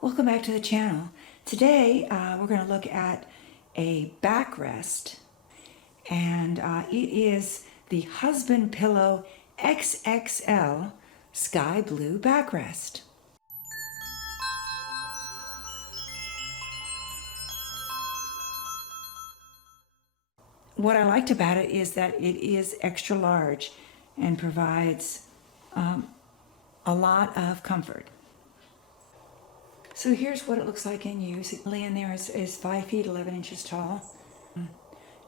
Welcome back to the channel. Today we're going to look at a backrest, and it is the Husband Pillow XXL Sky Blue Backrest. What I liked about it is that it is extra large and provides a lot of comfort. So here's what it looks like in use. Laying there is 5 feet 11 inches tall.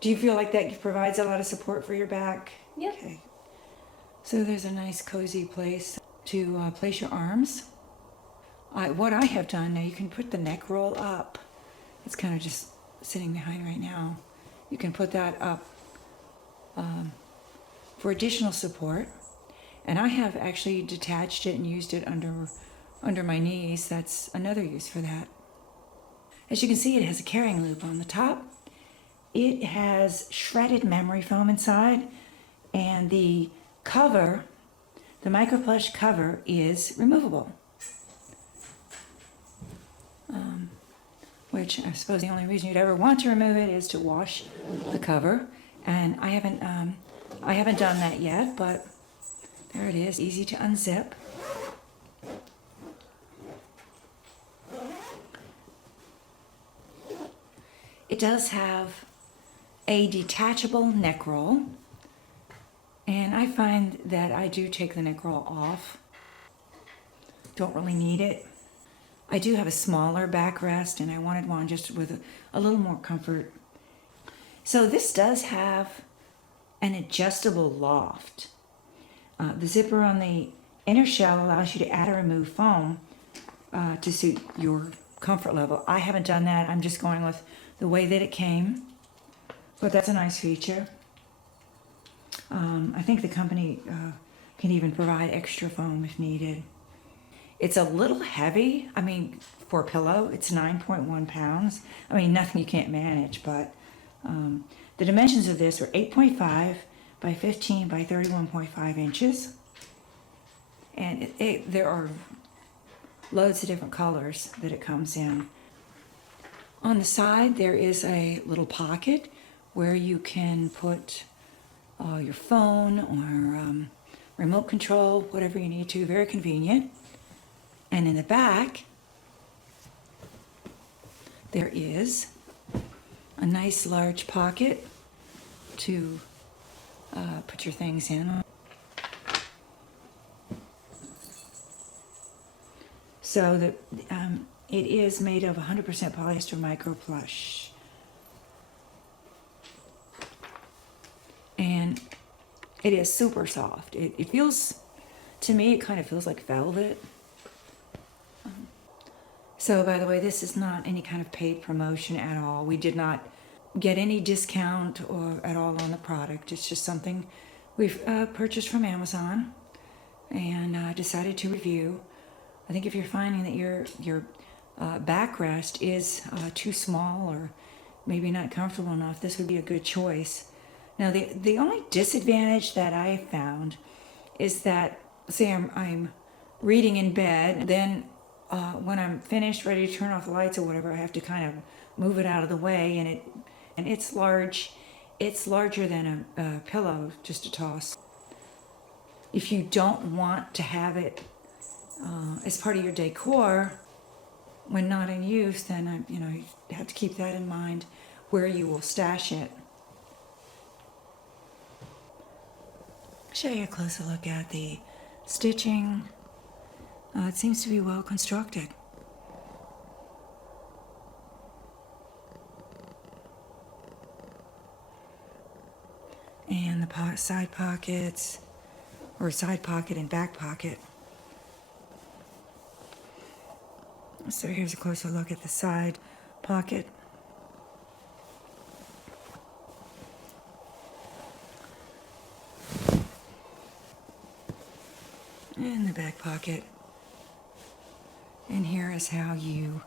Do you feel like that provides a lot of support for your back? Yep. Okay. So there's a nice cozy place to place your arms. What I have done, now you can put the neck roll up. It's kind of just sitting behind right now. You can put that up for additional support. And I have actually detached it and used it under my knees. That's another use for that. As you can see, it has a carrying loop on the top. It has shredded memory foam inside, and the cover, the microplush cover, is removable. Which I suppose the only reason you'd ever want to remove it is to wash the cover, and I haven't done that yet, but there it is, easy to unzip. It does have a detachable neck roll, and I find that I do take the neck roll off. Don't really need it. I do have a smaller backrest, and I wanted one just with a little more comfort. So this does have an adjustable loft. The zipper on the inner shell allows you to add or remove foam to suit your comfort level. I haven't done that. I'm just going with the way that it came, but that's a nice feature. I think the company can even provide extra foam if needed. It's a little heavy. I mean, for a pillow, it's 9.1 pounds. I mean, nothing you can't manage, but the dimensions of this are 8.5 by 15 by 31.5 inches. And there are loads of different colors that it comes in. On the side, there is a little pocket where you can put your phone or remote control, whatever you need to. Very convenient. And in the back, there is a nice large pocket to put your things in. So it is made of 100% polyester microplush. And it is super soft. It feels, to me, it kind of feels like velvet. So, by the way, this is not any kind of paid promotion at all. We did not get any discount or at all on the product. It's just something we've purchased from Amazon and decided to review. I think if you're finding that your backrest is too small or maybe not comfortable enough, this would be a good choice. Now, the only disadvantage that I found is that, say I'm reading in bed, then when I'm finished, ready to turn off the lights or whatever, I have to kind of move it out of the way, and it's large. It's larger than a pillow, just to toss. If you don't want to have it as part of your decor when not in use, then you have to keep that in mind where you will stash it. Show you a closer look at the stitching. It seems to be well constructed. And the side pockets, or side pocket and back pocket. So here's a closer look at the side pocket. And the back pocket. And here is how you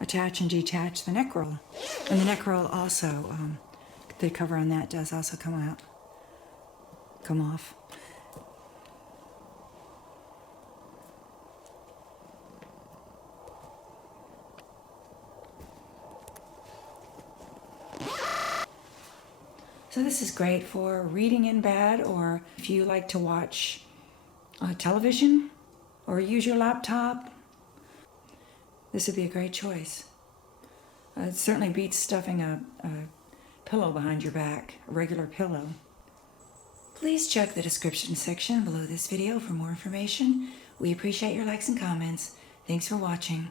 attach and detach the neck roll. And the neck roll also, the cover on that does also come off. So this is great for reading in bed, or if you like to watch television or use your laptop, this would be a great choice. It certainly beats stuffing a pillow behind your back, a regular pillow. Please check the description section below this video for more information. We appreciate your likes and comments. Thanks for watching.